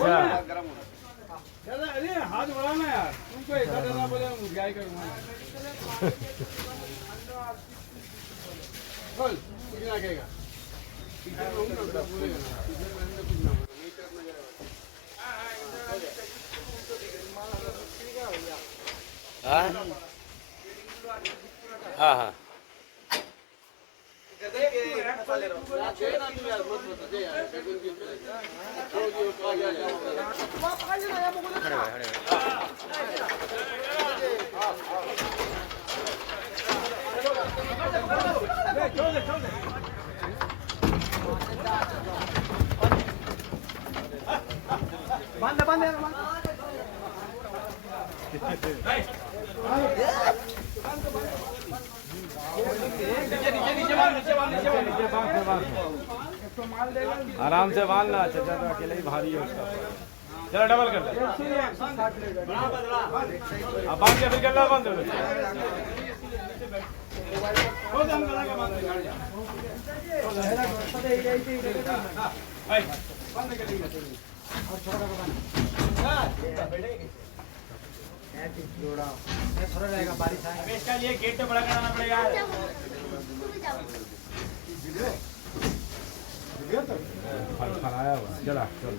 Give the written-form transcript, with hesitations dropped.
अच्छा अरे हाथ बढ़ाना यार, तुमको ऐसा करना बोले गाय करूँगा। बोल, कुछ ना कहेगा। इधर रहूँगा तो बोलेगा ना, इधर रहने कुछ ना बोले, नहीं करना जरा। हाँ हाँ बांध बांध आराम से बांधना। चाचा तो अकेले ही भारी है उसका। चलो डबल कर दे। अब बांध के फिर गला बांध दो। थोड़ा रहेगा बारिश आएगा। इसका लिए गेट तो बड़ा कराना पड़ेगा। फल आया हुआ चला चलो।